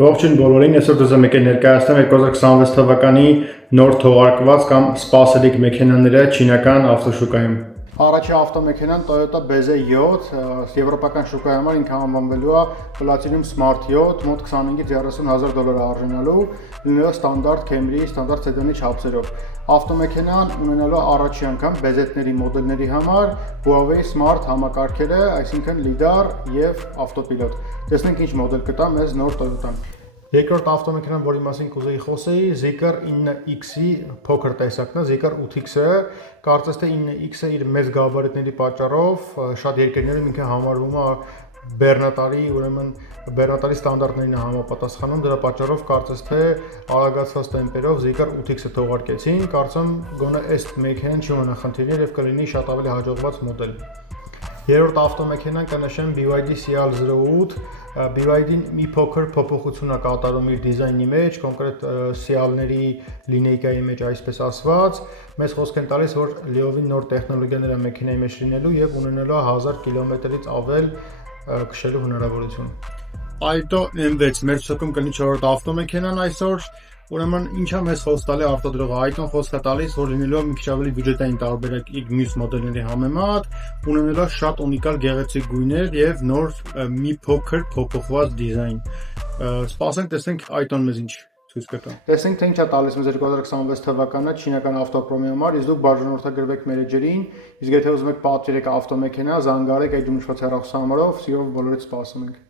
Ողջույն բոլորին, այսօր ձեզ եմ եկել ներկայացնել 2026 թվականի նոր թողարկված կամ սպասելիք մեքենաները չինական ավտոշուկայում։ Առաջի ավտոմեքենան Toyota BZ7, եվրոպական շուկայի համար ինքը անվանվելու է Platinum Smart 7, մոտ 25-ից 30 հազար դոլար արժանալու, լինելով ստանդարտ Camry, ստանդարտ սեդանի չափսերով։ Ավտոմեքենան ունենալու առաջի անգամ BZ-ների մոդելների համար Huawei Smart համակարգերը, այսինքն LiDAR եւ ավտոպիլոտ։ Տեսնենք ինչ մոդել կտա մեզ նոր Toyota-ն։ Երկրորդ ավտոմեքենան, որի մասին կուզեի խոսեի, Zeekr 9X-ի փոքր տեսակն է, Zeekr 8X-ը, կարծես թե 9X-ը իր մեծ գաբարիտների պատճառով շատ երկրներում ինքը համարվում է բեռնատարի, ուրեմն բեռնատարի ստանդարտներին է համապատասխանում, դրա պատճառով կարծես թե արագացված տեմպերով Zeekr 8X-ը թողարկեցին, կարծեմ գոնե այս մեքենան չի ունենա խնդիրներ եւ կլինի շատ ավելի հաջողված մոդել։ Երրորդ ավտոմեքենան կնշեմ BYD CL08, BYD-ն մի փոքր փոփոխություն է կատարում իր դիզայնի մեջ, կոնկրետ CL-ների լինեյկայի մեջ այսպես ասված, մեզ խոսք են տալիս, որ լիովին նոր տեխնոլոգիաներ է մեքենայի մեջ լինելու եւ ունենալու 1000 կիլոմետրից ավել քշելու հնարավորություն։ Alto M6 մեր ցկում կլինի 4-րդ ավտոմեքենան այսօր, ուրեմն ինչա մեզ խոսք տալի արտադրողը, Alton խոսք է տալիս, որ լինելով մի քիչ ավելի բյուջետային տարբերակ իր մյուս մոդելների համեմատ, ունենալու շատ ունիկալ գեղեցիկ գույներ եւ նոր մի փոքր փոփոխված դիզայն։ Սպասենք տեսնենք Alton մեզ ինչ ցույց կտա։ Տեսնենք թե ինչ է տալիս մեզ 2026 թվականը չինական ավտոպրոմի համար, իսկ դուք բաժանորդագրվեք մեր էջերին, իսկ եթե ուզում եք պատվիրեք ավտոմեքենա, զանգարեք այդ դիմացված հեռախոսահամարով, սիրով բոլորիդ սպասում ենք։